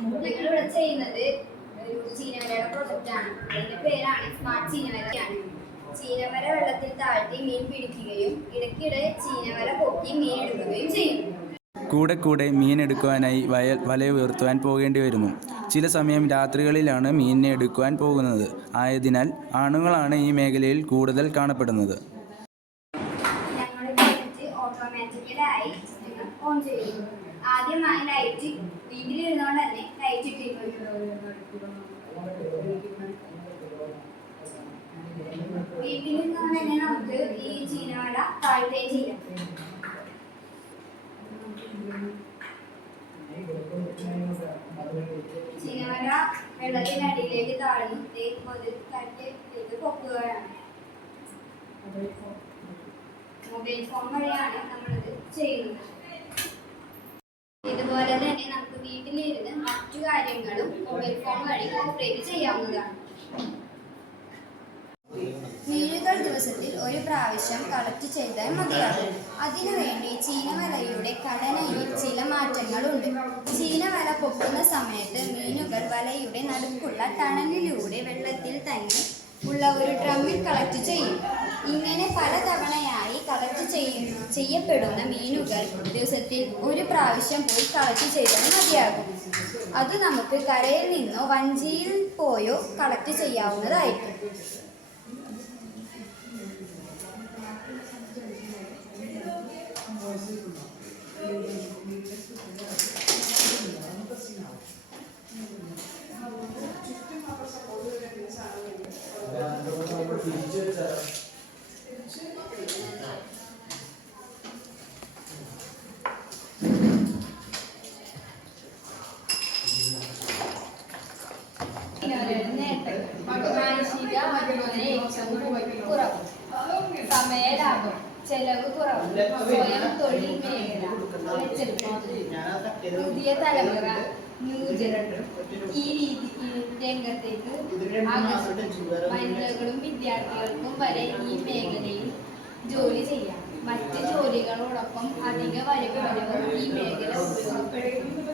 ഞങ്ങളിവിടെ ചെയ്യുന്നത് ഒരു ചീനവരയുടെ പ്രൊജക്റ്റാണ്. അതിന്റെ പേരാണ് സ്മാർട്ട് ചീനവരയാണ്. ചീനവര വെള്ളത്തിൽ താഴ്ത്തി മീൻ പിടിക്കുകയും ഇടയ്ക്കിടെ ചീനവര പൊക്കി മീൻ എടുക്കുകയും ചെയ്യും. കൂടെ കൂടെ മീൻ എടുക്കുവാനായി വല ഉയർത്തുവാൻ പോകേണ്ടി വരുന്നു. ചില സമയം രാത്രികളിലാണ് മീനിനെ എടുക്കുവാൻ പോകുന്നത്. ആയതിനാൽ ആണുങ്ങളാണ് ഈ മേഖലയിൽ കൂടുതൽ കാണപ്പെടുന്നത്. ഞങ്ങളുടെ ലൈറ്റ് ഓട്ടോമാറ്റിക്കലായി ഓൺ ചെയ്യുന്നു. ആദ്യമായി ലൈറ്റ് വീട്ടിലിരുന്നുകൊണ്ട് തന്നെ ലൈറ്റ് ഇട്ടിരിക്കുന്നു. വീട്ടിൽ നിന്നുകൊണ്ട് തന്നെ നമുക്ക് ഈ ചീനവല താഴ്ത്തുകയും ചെയ്യാം. ചീനവല വെള്ളത്തിനടിയിലേക്ക് താഴ്ന്നു കരട്ടിലേക്ക് പൊക്കുകയാണ്. മൊബൈൽ ഫോൺ വഴിയാണ് നമ്മളിത് ചെയ്യുന്നത്. ഇതുപോലെ തന്നെ നമുക്ക് വീട്ടിലിരുന്ന് മറ്റു കാര്യങ്ങളും മൊബൈൽ ഫോൺ വഴി ഓപ്പറേറ്റ് ചെയ്യാവുന്നതാണ്. മീനുകൾ ദിവസത്തിൽ ഒരു പ്രാവശ്യം കളക്ട് ചെയ്താൽ മതിയാകും. അതിനുവേണ്ടി ചീനവലയുടെ ഘടനയിൽ ചില മാറ്റങ്ങളുണ്ട്. ചീനവല പൊക്കുന്ന സമയത്ത് മീനുകൾ വലയുടെ നടുക്കുള്ള ടണലിലൂടെ വെള്ളത്തിൽ തന്നെ ഉള്ള ഒരു ഡ്രമ്മിൽ കളക്ട് ചെയ്യും. ഇങ്ങനെ പലതവണയായി കളക്ട് ചെയ്യപ്പെടുന്ന മീനുകൾ ദിവസത്തിൽ ഒരു പ്രാവശ്യം പോയി കളക്ട് ചെയ്താൽ മതിയാകും. അത് നമുക്ക് കരയിൽ നിന്നോ വഞ്ചിയിൽ പോയോ കളക്ട് ചെയ്യാവുന്നതായിരിക്കും. സമയലാഭം, ചെലവ് കുറവ്, സ്വയം തൊഴിൽ മേഖല പുതിയ തലമുറ ഈ രംഗത്തേക്ക് വനിതകളും വിദ്യാർത്ഥികൾക്കും വരെ ഈ മേഖലയിൽ ജോലി ചെയ്യാം. മറ്റ് ജോലികളോടൊപ്പം അധിക വരുമാനവും ഈ മേഖല ഉപയോഗപ്പെടുത്തും.